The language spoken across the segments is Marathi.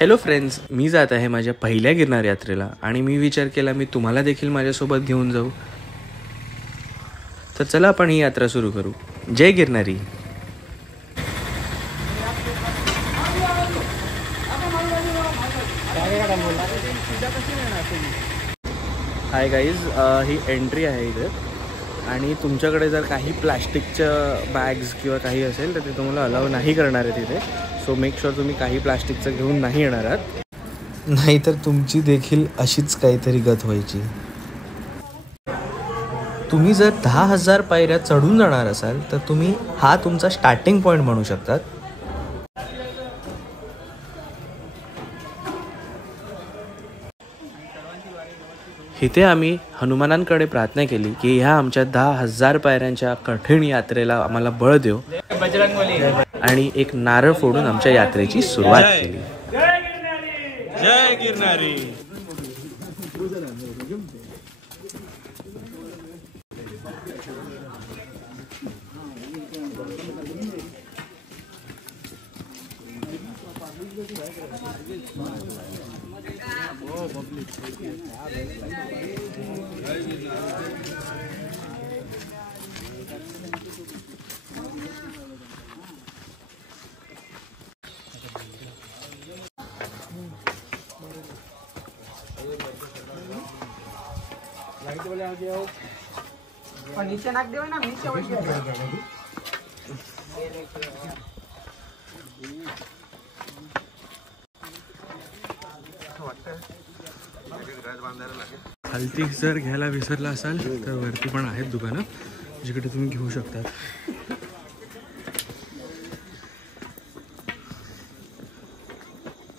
हॅलो फ्रेंड्स, मी जात आहे माझ्या पहिल्या गिरनार यात्रेला आणि मी विचार केला मी तुम्हाला देखील माझ्यासोबत घेऊन जाऊ. तर चला आपण ही यात्रा सुरू करू. जय गिरनारी. हाय गाईज, ही एंट्री आहे इथे आणि तुमच्याकडे जर काही प्लॅस्टिकच्या बॅग्स किंवा काही असेल तर ते तुम्हाला अलाव नाही करणार आहे तिथे. सो मेक शुअर तुम्ही काही प्लॅस्टिकचं घेऊन नाही येणार आहात, नाहीतर तुमची देखील अशीच काहीतरी गत व्हायची. तुम्ही जर 10,000 पायऱ्या चढून जाणार असाल तर तुम्ही हा तुमचा स्टार्टिंग पॉईंट म्हणू शकतात. इथे आम्ही हनुमानांकडे प्रार्थना केली की ह्या आमच्या 10,000 पायऱ्यांच्या कठीण यात्रेला आम्हाला बळ देव, आणि एक नारळ फोडून आमच्या यात्रेची सुरुवात केली. जय गिरनारी. नीचे नाक देव ना, नीचे खालती जर घ्यायला विसरला असाल तर वरती पण आहेत दुकानं जिकडे तुम्ही घेऊ शकतात.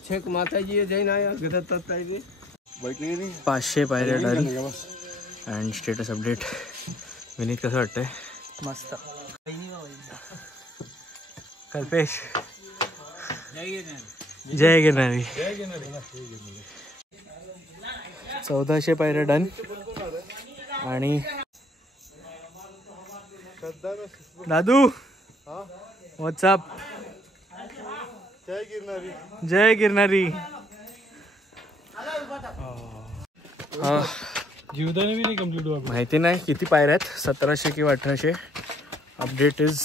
छेक माताजी जैन आया गदत 500 पायऱ्या done. And status update. Vineet, कसं वाटतंय? मस्त. कल्पेश, जय गिरनारी. 1400 पायऱ्या डन. आणि दादू, व्हॉट्सअप. जय गिरनारी. जय गिरनारी. जीवदानी भी नाही कंप्लीट हुआ. माहिती नाही किती पायऱ्या आहेत, 1700 किंवा 1800. अपडेट इज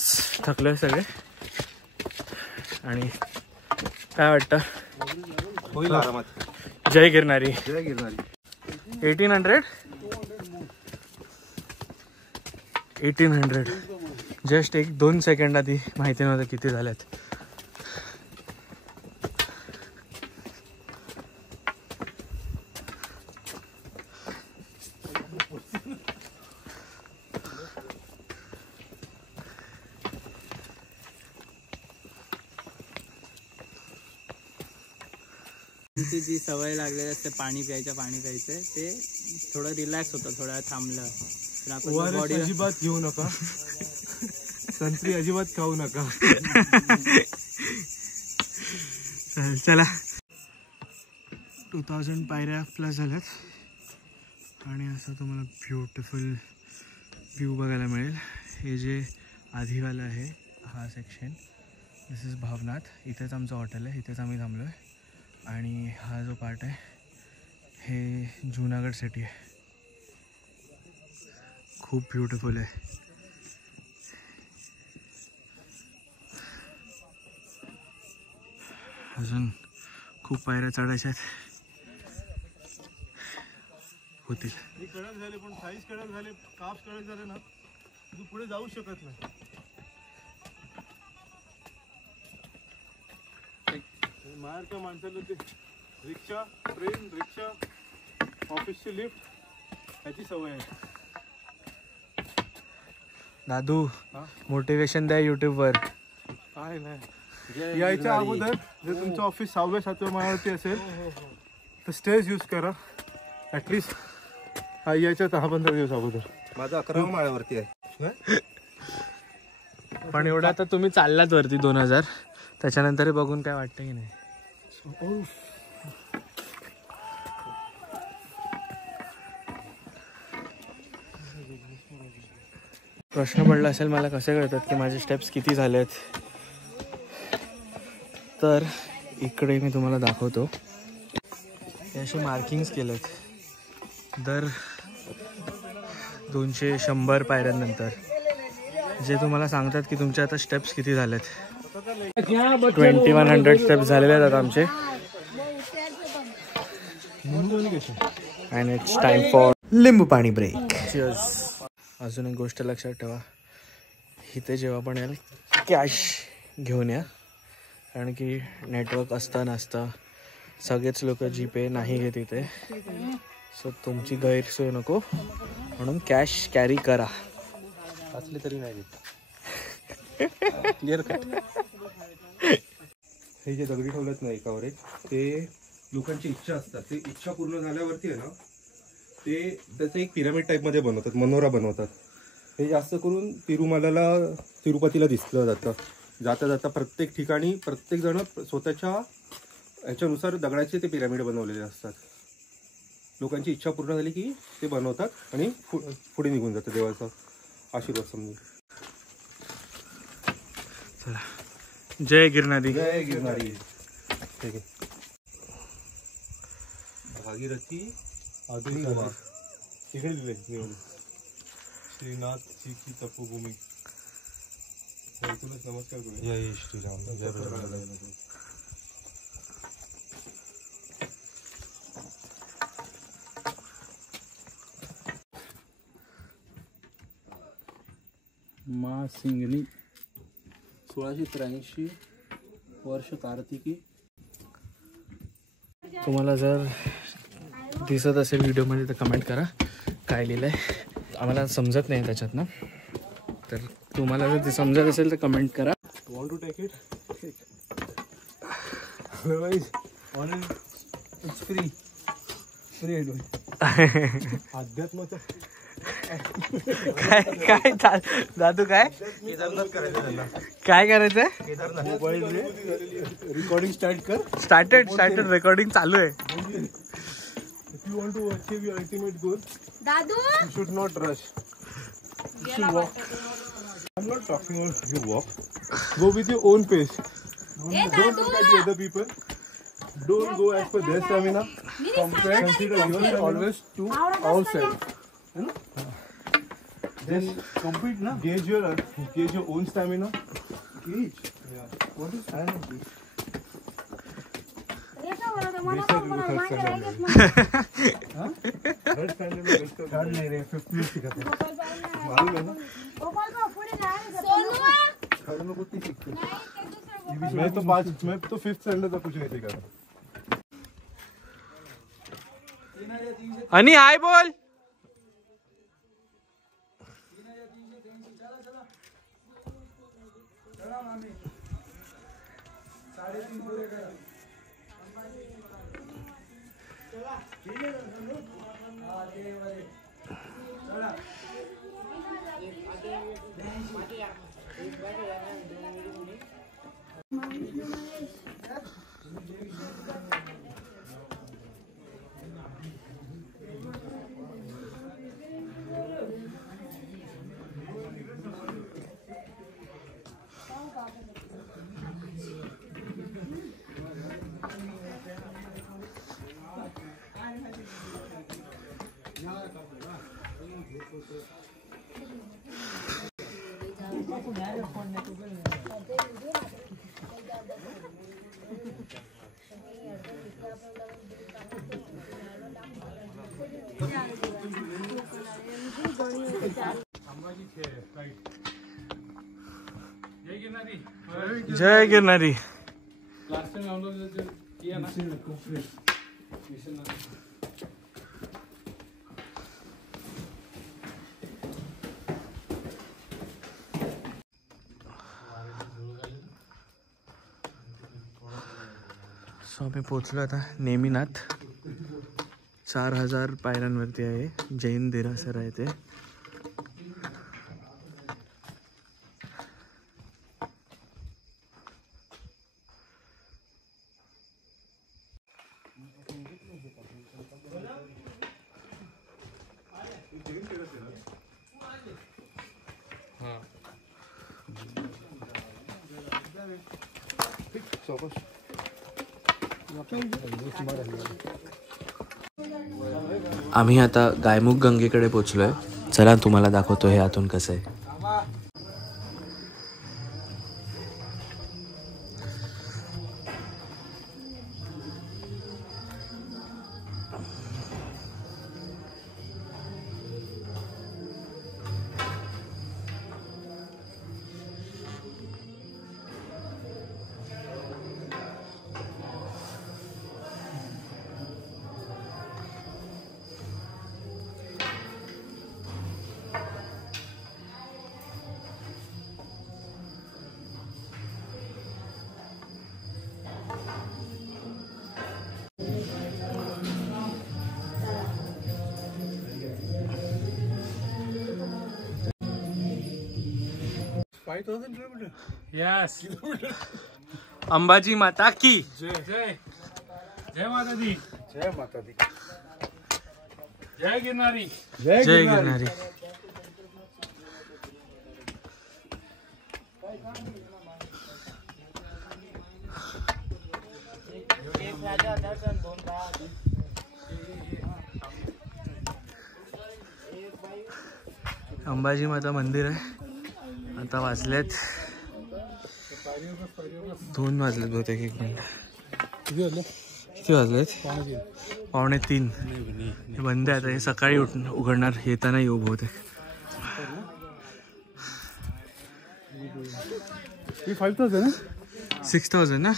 थकले सगळे. आणि काय वाटतं? होईल आरामात. जय गिरनारी. जय गिरनारी. 1800 जस्ट 1-2 सेकंड आधी माहिती नव्हतं किती झाल्यात. जी सवय लागलेली असते पाणी प्यायचं ते थोडं रिलॅक्स होतं. थोडा थांबलं तर आपण बॉडी अजिबात घेऊ नका. संत्री अजिबात खाऊ नका. चला, 2000 पायऱ्या प्लस झाल्यात आणि असं तुम्हाला ब्युटिफुल व्ह्यू बघायला मिळेल. हे जे आधीवालं आहे हा सेक्शन, दिस इज भावनाथ. इथेच आमचं हॉटेल आहे, इथेच आम्ही थांबलो आहे. आणि हा जो पार्ट आहे हे जुनागड सिटी आहे. खूप ब्युटिफुल आहे. अजून खूप पायऱ्या चढायच्या आहेत, होतील. कडक झाले पण साईज कडक झाले, काप कडक झाले ना, तू पुढे जाऊ शकत नाही. बाहेरच्या माणसाला ते रिक्षा, ट्रेन, रिक्षा, ऑफिसची लिफ्ट ह्याची सवय आहे. दादू, मोटिवेशन द्या यूट्यूबवर. काय नाही, यायच्या अगोदर जर तुमचं ऑफिस 6व्या-7व्या माळ्यावरती असेल तर स्टेज यूज करा. ॲटलिस्ट यायच्या 10-15 दिवस अगोदर. माझा 11व्या माळ्यावरती आहे. पण एवढा आता तुम्ही चाललात वरती 2000, त्याच्यानंतर बघून काय वाटतं की नाही? प्रश्न पडला असेल मला कसे कळतात की माझे स्टेप्स किती झालेत. तर इकडे मी तुम्हाला दाखवतो. हे असे मार्किंग्स केलेत दर 200-100 पायऱ्यांनंतर, जे तुम्हाला सांगतात की तुमचे आता स्टेप्स किती झालेत. 2100 स्टेप्स झालेले आहेत आता आमचे. अँड इट्स टाइम फॉर लिंबू पाणी ब्रेक. अजून एक गोष्ट लक्षात ठेवा, इथे जेव्हा पण याल कॅश घेऊन या, कारण की नेटवर्क असता नसता सगळेच लोक जीपे नाही घेत इथे. सो तुमची गैरसोय नको म्हणून कॅश कॅरी करा. असले तरी नाही घेत. Clear cut. हे जे दगडी ठेवलेत ना एकावर एक, ते लोकांची इच्छा असतात. ते इच्छा पूर्ण झाल्यावरती आहे ना, ते त्याचं एक पिरामिड टाईपमध्ये बनवतात, मनोरा बनवतात. हे जास्त करून तिरुपतीला दिसलं जातं. जाता जाता प्रत्येक ठिकाणी प्रत्येक जण स्वतःच्या ह्याच्यानुसार दगडाचे ते पिरामिड बनवलेले असतात. लोकांची इच्छा पूर्ण झाली की ते बनवतात आणि पुढे निघून जातं देवाचा आशीर्वाद समजून. चला, जय गिरनारी. जय गिरनारी. ठीक आहे. भागीरथी आधुनिक तिकडे दिले श्रीनाथची की तपोभूमी. इथूनच नमस्कार करू. जय श्रीराम. जय प्रभू. मा सिंगनी 1683 वर्ष कार्तिकी. तुम्हाला जर दिसत असेल व्हिडिओमध्ये तर कमेंट करा काय लिहिलं आहे. आम्हाला समजत नाही त्याच्यातनं, तर तुम्हाला जर ते समजत असेल तर कमेंट करा. Want to take it? Otherwise, it's free. Free आहे. अध्यात्माचं काय दादू काय केदारनाथ करायचं त्यांना. काय करायचंय? केदारनाथ. मोबाईल रिकॉर्डिंग स्टार्ट कर. स्टार्टेड रेकॉर्डिंग चालू आहे. If you want to achieve your ultimate goal, Dadu you should not rush. You should walk. I'm not talking about you walk. Go with your own pace. Don't look at the other people. Don't go as per their stamina. Consider yourself always to ourselves. Just compete na. Gauge your own stamina. Gauge. Yeah. What is stamina? मैं तो 5th स्टैंडर्ड तक कुछ नहीं सीखा था. आणि हाय बोल. जय गिरनारी. लास्ट टाइम हम लोग जो किया ना सो आम्ही पोचलो आता नेमिनाथ. 4000 पायऱ्यांवरती आहे. जैन देरासर आहे ते. आम्ही आता गायमुख गंगेकडे पोचलोय. चला तुम्हाला दाखवतो हे आतून कसं आहे. यस. अंबाजी माता की जय जय जय माता दी. जय माता दी. जय गिरनारी. जय गिरनारी. अंबाजी माता मंदिर आहे. आता वाजलेत 2 वाजलेत बहुतेक. 1 मिनिट. किती वाजलेत? 2:45. हे बंद आहे आता. हे सकाळी उघडणार. येताना येऊ बहुतेक. 5,000 6,000 ना.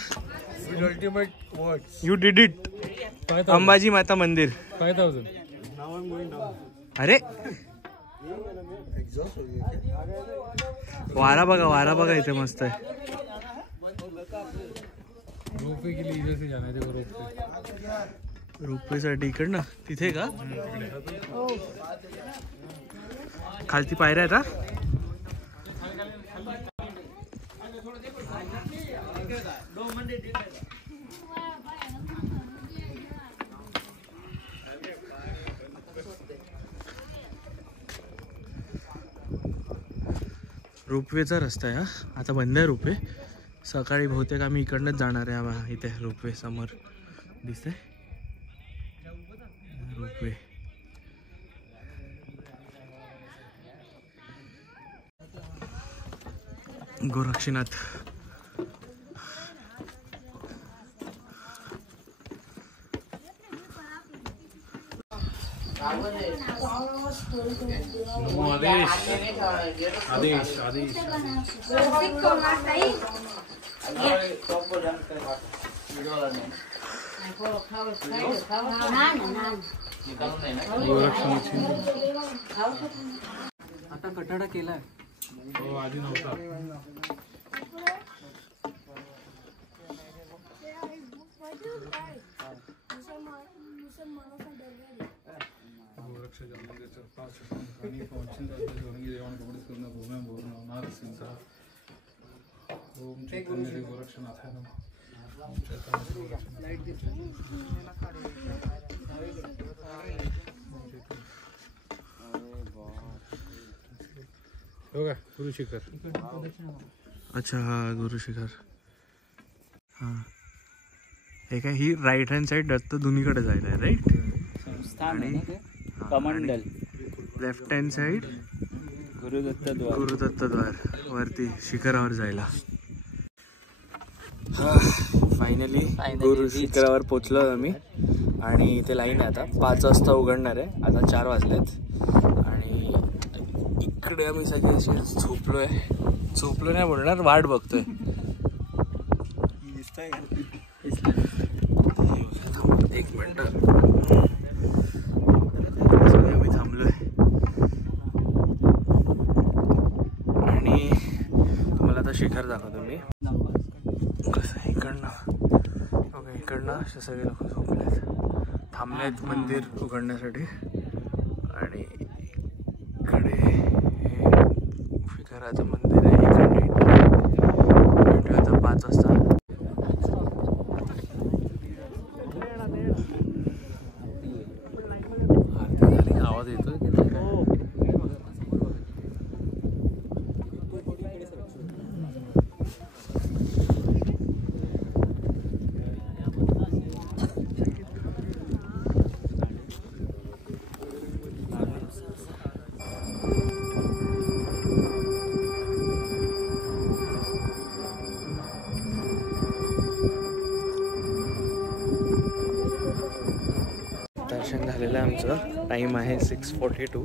ultimate words. You did it. Ambaji माता मंदिर. 5,000. अरे वारा बघा इथे मस्त आहे. रोपवे के लिए इधर से जाना है. देखो रोपवे साठी इकडनं तिथे का खालती पायऱ्या आहेत. रोपवेचा रस्ता आहे हा. आता बंद आहे रोपवे. सकाळी बहुतेक आम्ही इकडनंच जाणार आहे. इथे रोपवे समोर दिसतंय रोपवे. गोरक्षनाथ. आता कटाडा केलाय. हो आधी नव्हता. गुरु शिखर. अच्छा हा गुरु शिखर. हा हे काय ही राईट हँड साईड दत्त दोन्हीकडे जायला आहे राईट. कमंडल. लेफ्ट हँड साईड गुरुदत्त द्वार वरती शिखरावर जायला. फायनली गुरु शिखरावर पोचलो आम्ही. आणि इथे लाईन आहे आता. 5 वाजता उघडणार आहे. आता 4 वाजलेत. आणि इकडे आम्ही सगळे असे झोपलोय. झोपलो नाही बोलणार, वाट बघतोय. एक मिनिट. सगळे आम्ही थांबलोय. आणि तुम्हाला आता शिखर दाखवतो मी कसं. इकडनं असे सगळे लोक झोपलेत. थांबलेत मंदिर उघडण्यासाठी. आणि इकडे हे शिखराचं मंदिर आहे. इकडे भेटूया आता 5 वाजता. आवाज येतोय की नाही? दर्शन झालेलं आहे आमचं. टाईम आहे 6:42.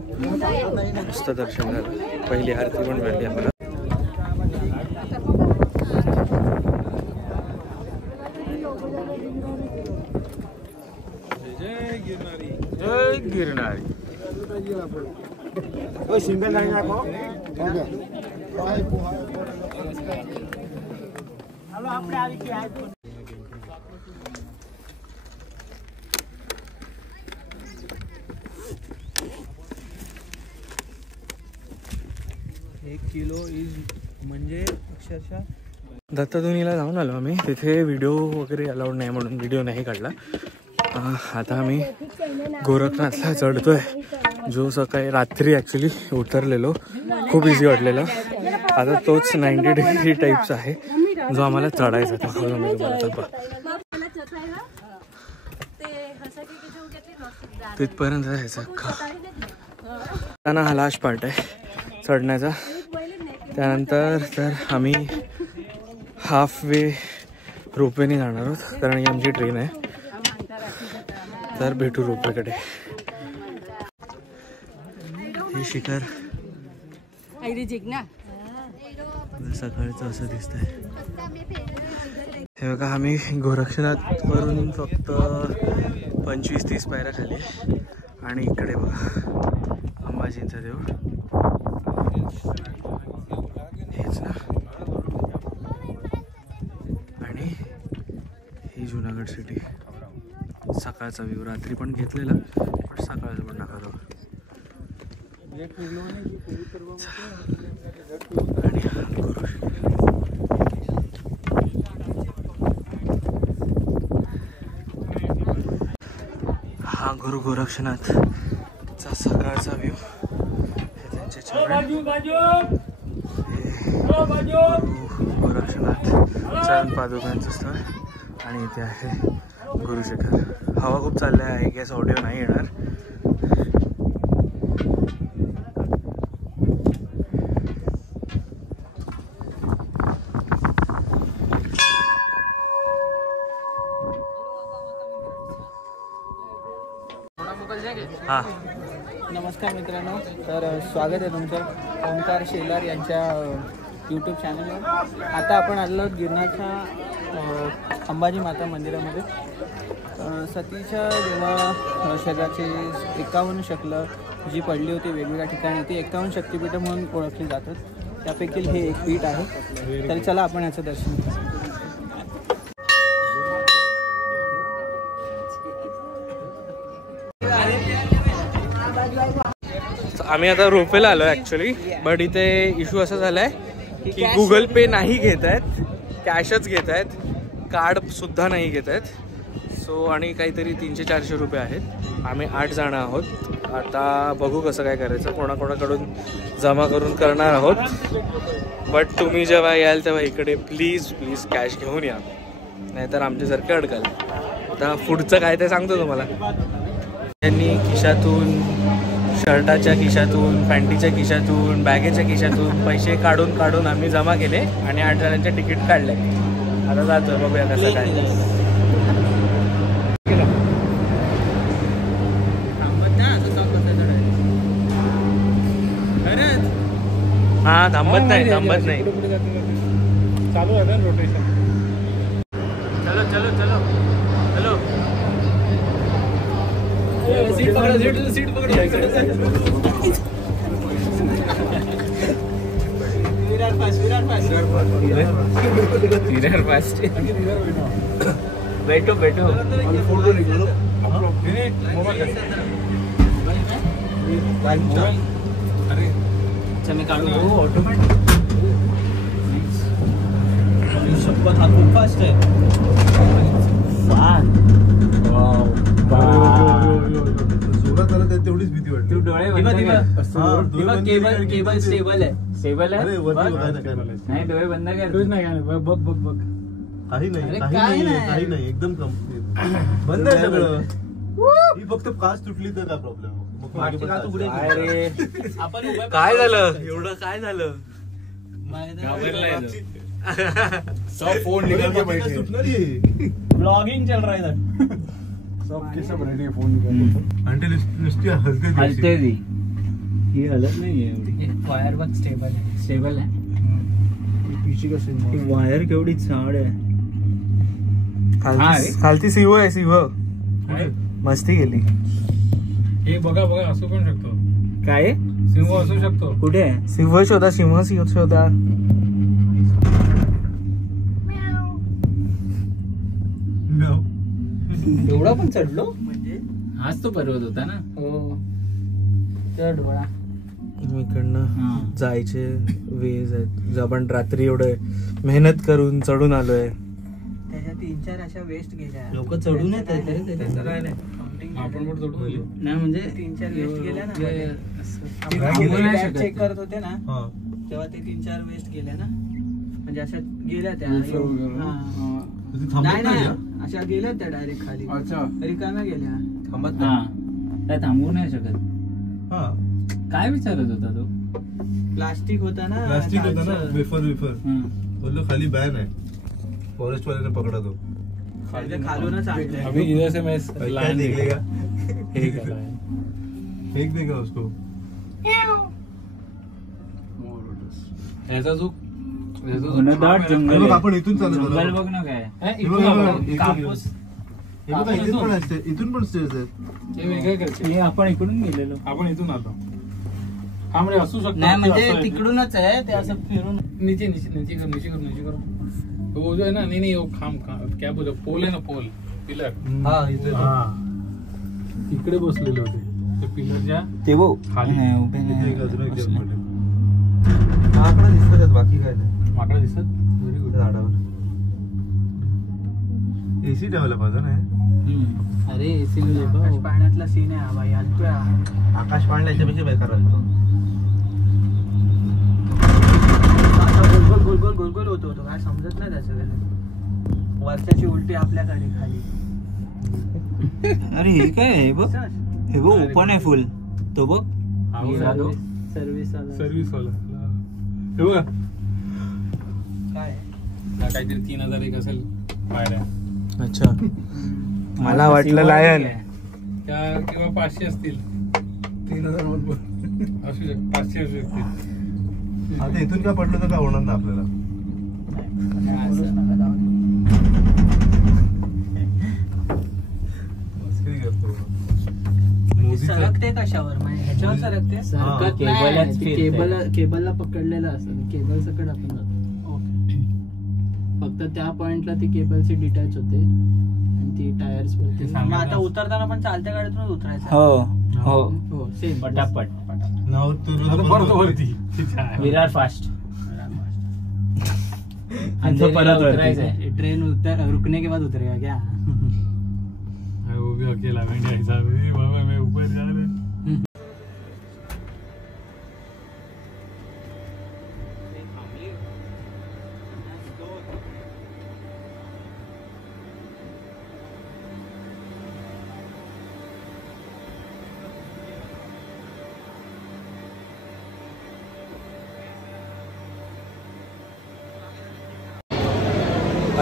मस्त दर्शन झालं. पहिली आरती पण मिळाली आम्हाला. जय गिरनारी. एक किलो इज म्हणजे अक्षरशः दत्तधुनीला जाऊन आलो आम्ही. तिथे व्हिडिओ वगैरे अलाउड नाही म्हणून व्हिडिओ नाही काढला. आता आम्ही गोरखनाथला चढतोय, जो सकाळी रात्री ॲक्च्युली उतरलेलो. खूप इझी वाटलेलं. आता तोच 90 डिग्री टाईप्स आहे जो आम्हाला चढायचा होता. मी तुम्हाला तिथपर्यंत जायचं. हा लास्ट पार्ट आहे चढण्याचा. त्यानंतर तर आम्ही हाफ वे रोपवेने जाणार आहोत, कारण ही आमची ट्रेन आहे. तर भेटू रोपवेकडे. हे शिखर सकाळचं असं दिसतंय. हे बघा, आम्ही गोरक्षनाथ वरून फक्त 25-30 पायऱ्या खाली. आणि इकडे बघा अंबाजींचा देऊळ. हेच ना. आणि ही जुनागड सिटी. सकाळचा व्ह्यू. रात्री पण घेतलेला, पण सकाळचं पण दाखवतो. आणि हा गुरु गोरक्षनाथचा सकाळचा व्ह्यू. हे त्यांचे गोरक्षनाथ चरण पादुकांचं स्थळ. आणि इथे आहे गुरुशिखर. हवा खूप चालली आहे. गॅस ऑडिओ नाही येणार. हा, नमस्कार मित्रांनो. तर स्वागत आहे तुमचं ओंकार शेलार यांच्या यूट्यूब चॅनलवर. आता आपण आलो गिरनारच्या अंबाजी माता मंदिरामध्ये. सतीच्या जेव्हा शरीराची 51 शकलं जी पडली होती वेगवेगळ्या ठिकाणी, ती 51 शक्तिपीठं म्हणून ओळखली जातात. त्यापैकी हे एक पीठ आहे. तर चला आपण याचं दर्शन घेऊ. आम्ही आता रोपेला आलो ॲक्च्युली. बट इथे इश्यू असा झाला आहे की गुगल पे नाही घेत आहेत, कॅशच घेत आहेत, कार्ड सुद्धा नाही घेत आहेत. सो आणि काहीतरी 300-400 रुपये आहेत. आम्ही 8 जण आहोत. आता बघू कसं काय करायचं. कोणाकोणाकडून जमा करून करणार आहोत. बट तुम्ही जेव्हा याल तेव्हा इकडे प्लीज कॅश घेऊन या, नाहीतर आमच्यासारखं अडकाल. आता पुढचं काय ते सांगतो तुम्हाला. त्यांनी खिशातून, शर्टाच्या खिशातून, पॅन्टीच्या खिशातून, बॅगेच्या खिशातून पैसे काढून आम्ही जमा केले आणि 8 जणांचे तिकीट काढले. आता जातो, बघूया कसं काय. हा, थांबत नाही. चालू आहे ना रोटेशन. चलो चलो चलो चलो. सीट पकड़ा. विरार फास्ट. बैठो. अच्छा मी काढू. ऑटोमॅटिक. शपथ हा खूप फास्ट आहे. तेवढीच भीती वाटते. तू डोळे केबल स्टेबल आहे. नाही डोळे बंद कर. बघ काही नाही एकदम बंद आहे सगळं. ही फक्त काच तुटली तर काय प्रॉब्लेम. काय झालं एवढं? काय झालं? फोन निकल के बैठे. ब्लॉगिंग चल रहा है इधर. आणि ते नुसती हलते ती ही हलत नाही एवढी. वायर बघ स्टेबल आहे. वायर केवढी झाड आहे. खालती सिंह आहे. सिंह मस्ती गेली. हे बघा असू पण शकतो. काय सिंह असू शकतो. कुठे आहे? सिंह शोधा. सिंह शोधा. एवढा पण चढलो म्हणजे हाच तो पर्वत होता ना. हो चढ बळा. इकडनं जायचे वेज आहेत. जो आपण रात्री एवढे मेहनत करून चढून आलोय. त्याच्या 3-4 अशा वेस्ट गेल्या. लोक चढून येत आहेत. आपण पण चढून गेलो नाही म्हणजे 3-4 वेस्ट गेल्या ना. चेक करत होते ना तेव्हा ते 3-4 वेस्ट गेल्या ना. म्हणजे अशा गेल्या त्या. नाही अशा गेल्या त्या डायरेक्ट खाली. रिकाम्या गेल्या. थांबत नाही. थांबवू नाही शकत. काय विचारत होता तो? प्लास्टिक होता ना. वेफर बोललो खाली बॅन आहे. फॉरेस्ट वाल्याने पकडा तो. खालूनच आणलंय. अभी इधर से मैं लाइन देखेगा फेंक देगा उसको. ऐसा जो घनदाट जंगल. आपण इथून चालू जंगल बघ ना काय. कापूस इथून पण स्टेज आहेत. हे वेगळे करते. आपण इकडून गेलेलो. आपण इथून आलो. हा म्हणजे असू शकतो. नाही म्हणजे तिकडूनच आहे ते असं फिरून. नीचे कर. वो जो है ना नहीं वो खाम क्या बोलतो पोल आहे ना. Pole pillar. इकडे बसलेले होते ते पिलरच्या ते वो खाली. माकडं दिसतात. बाकी काय नाही. माकडं दिसतात. Very good. झाडावर एसी ठेवायला पाहिजे ना. अरे एसी आकाश पाण्यातला सीन आहे. बाई हलतोय. आकाश पाणी याच्यापेक्षा बेकार हलतो. गोल होतो काय समजत नाही त्याचं. वरच्याची उलटी आपल्याकडे खाली. अरे हे काय आहे बघ. हे बघ ओपन आहे फुल. तो बघ सर्व्हिस वाला. हे बघा काय काहीतरी 3000 एक असेल पायऱ्या. अच्छा मला वाटलं लायन त्या किंवा 500 असतील. 3000 असू शकते. 500 असू शकतील. आता इथून काय पडलं तर काय होणार ना आपल्याला. सरकते कशावर म्हणजे ह्याच्यावर सरकते. सरकत नाही. केबलला पकडलेलं असं. केबल सकट आपण जातो. फक्त त्या पॉइंटला ती केबलची डिटॅच होते आणि ती टायर्स वरती. मग आता उतरताना पण चालत्या गाडीतूनच उतरायचं. हो सेम पटापट. विरार फास्ट. ट्रेन रुकने के बाद उतरेगा क्या? वो भी अकेला मैं ऐसा बाबा मैं ऊपर जा रहे.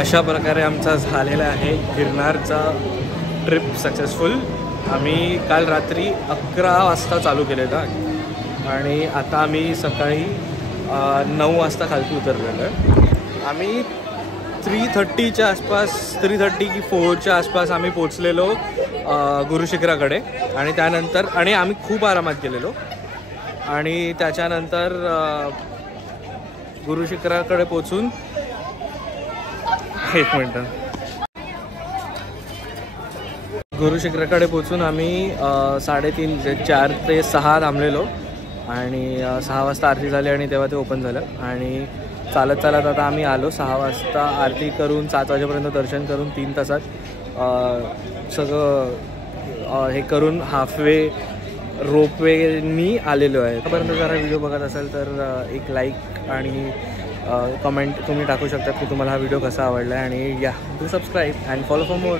अशा प्रकारे आमचा झालेला आहे गिरनारचा ट्रिप सक्सेसफुल. आम्ही काल रात्री 11 वाजता चालू केलेलं आणि आता आम्ही सकाळी 9 वाजता खालती उतरलेलो आहे. आम्ही 3:30च्या आसपास 3:30 की 4च्या आसपास आम्ही पोचलेलो गुरुशिखराकडे. आणि त्यानंतर आम्ही खूप आरामात गेलेलो. आणि त्याच्यानंतर गुरुशिखराकडे पोचून एक मिनटं गुरुशिखराकडे पोचून आम्ही 3:30 4 ते 6 थांबलेलो. आणि 6 वाजता आरती झाली आणि तेव्हा ते ओपन झालं. आणि चालत आता आम्ही आलो. 6 वाजता आरती करून 7 वाजेपर्यंत दर्शन करून 3 तासात सगळं हे करून हाफवे रोपवेनी आलेलो आहे. आतापर्यंत जरा व्हिडिओ बघत असाल तर एक लाईक आणि कमेंट तुम्ही टाकू शकतात की तुम्हाला हा व्हिडिओ कसा आवडला आहे. आणि या do subscribe and follow for more.